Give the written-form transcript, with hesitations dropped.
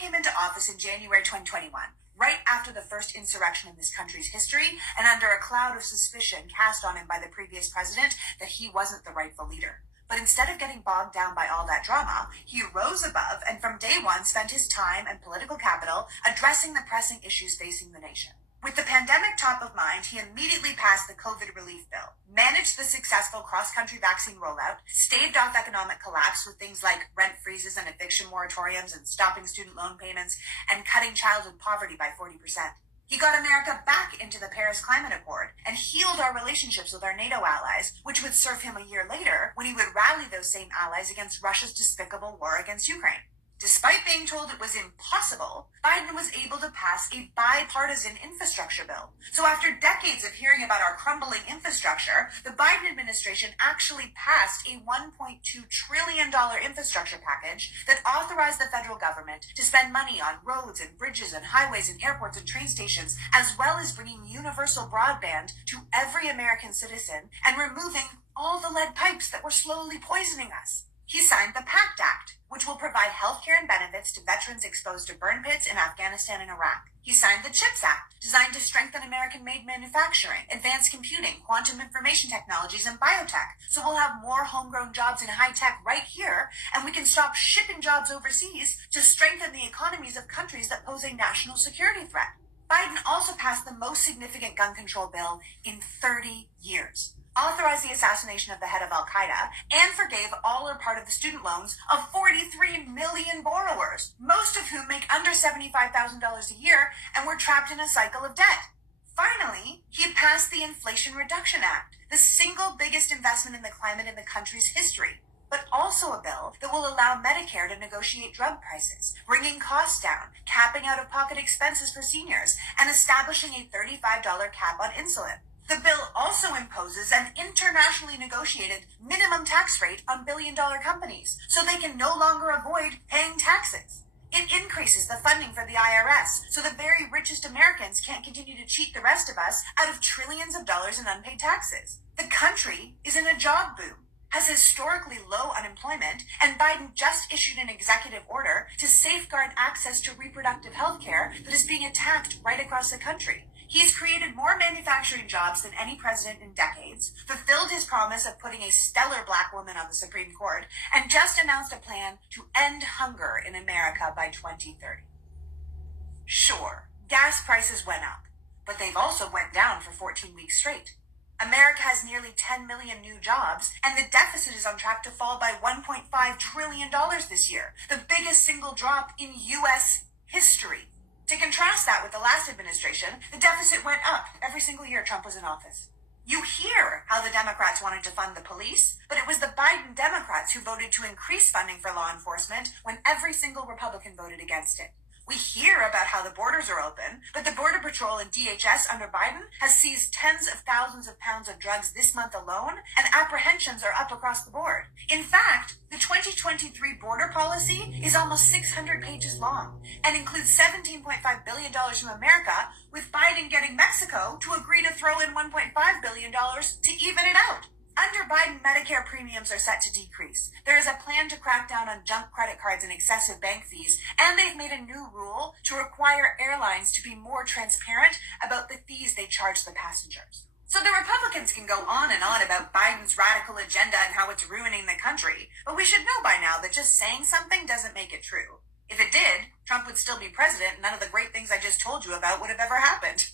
came into office in January 2021, right after the first insurrection in this country's history, and under a cloud of suspicion cast on him by the previous president that he wasn't the rightful leader. But instead of getting bogged down by all that drama, he rose above and from day one spent his time and political capital addressing the pressing issues facing the nation. With the pandemic top of mind, he immediately passed the COVID relief bill, managed the successful cross-country vaccine rollout, staved off economic collapse with things like rent freezes and eviction moratoriums and stopping student loan payments and cutting childhood poverty by 40%. He got America back into the Paris Climate Accord and healed our relationships with our NATO allies, which would serve him a year later when he would rally those same allies against Russia's despicable war against Ukraine. Despite being told it was impossible, Biden was able to pass a bipartisan infrastructure bill. So after decades of hearing about our crumbling infrastructure, the Biden administration actually passed a $1.2 trillion infrastructure package that authorized the federal government to spend money on roads and bridges and highways and airports and train stations, as well as bringing universal broadband to every American citizen and removing all the lead pipes that were slowly poisoning us. He signed the PACT Act, which will provide health care and benefits to veterans exposed to burn pits in Afghanistan and Iraq. He signed the CHIPS Act, designed to strengthen American-made manufacturing, advanced computing, quantum information technologies, and biotech. So we'll have more homegrown jobs in high tech right here, and we can stop shipping jobs overseas to strengthen the economies of countries that pose a national security threat. Biden also passed the most significant gun control bill in 30 years. Authorized the assassination of the head of Al-Qaeda, and forgave all or part of the student loans of 43 million borrowers, most of whom make under $75,000 a year and were trapped in a cycle of debt. Finally, he passed the Inflation Reduction Act, the single biggest investment in the climate in the country's history, but also a bill that will allow Medicare to negotiate drug prices, bringing costs down, capping out-of-pocket expenses for seniors, and establishing a $35 cap on insulin. The bill also imposes an internationally negotiated minimum tax rate on billion-dollar companies, so they can no longer avoid paying taxes. It increases the funding for the IRS, so the very richest Americans can't continue to cheat the rest of us out of trillions of dollars in unpaid taxes. The country is in a job boom, has historically low unemployment, and Biden just issued an executive order to safeguard access to reproductive health care that is being attacked right across the country. He's created more manufacturing jobs than any president in decades, fulfilled his promise of putting a stellar black woman on the Supreme Court, and just announced a plan to end hunger in America by 2030. Sure, gas prices went up, but they've also went down for 14 weeks straight. America has nearly 10 million new jobs, and the deficit is on track to fall by $1.5 trillion this year, the biggest single drop in U.S. history. To contrast that with the last administration, the deficit went up every single year Trump was in office. You hear how the Democrats wanted to fund the police, but it was the Biden Democrats who voted to increase funding for law enforcement when every single Republican voted against it. We hear about how the borders are open, but the Border Patrol and DHS under Biden has seized tens of thousands of pounds of drugs this month alone, and apprehensions are up across the board. In fact, the 2023 border policy is almost 600 pages long and includes $17.5 billion from America, with Biden getting Mexico to agree to throw in $1.5 billion to even it out. Under Biden, Medicare premiums are set to decrease. There is a plan to crack down on junk credit cards and excessive bank fees, and they've made a new rule to require airlines to be more transparent about the fees they charge the passengers. So the Republicans can go on and on about Biden's radical agenda and how it's ruining the country, but we should know by now that just saying something doesn't make it true. If it did, Trump would still be president, and none of the great things I just told you about would have ever happened.